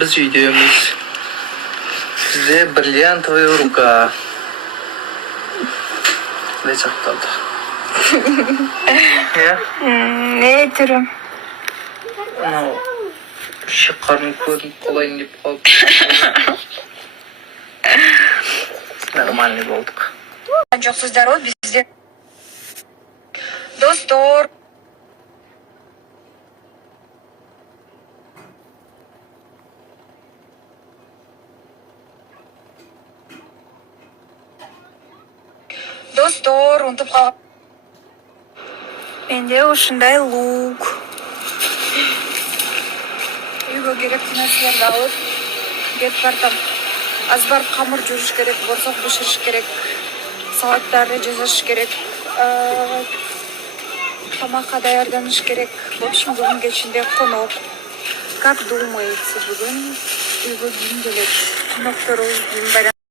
Biz videomuz. Sizde бриллиантовая рука. Ne çaktалды? Ya? Ne türüm? Анау шыққарын көрініп қалайын деп қалып. Нормальный болдық. Жоқсыздар ғой бізде. Достор. Достор, ұнтып қалып. Менде ушундай лук. Үйгө керектүү нерселерди алып кетип бардым. Аз барып камыр жууруш керек, борсок бышырыш керек, салаттарды жасаш керек, тамакка даярданыш керек. В общем, бүгүн кечинде конок. Как думаете, бүгүн үйгө ким келет? Конокторубуз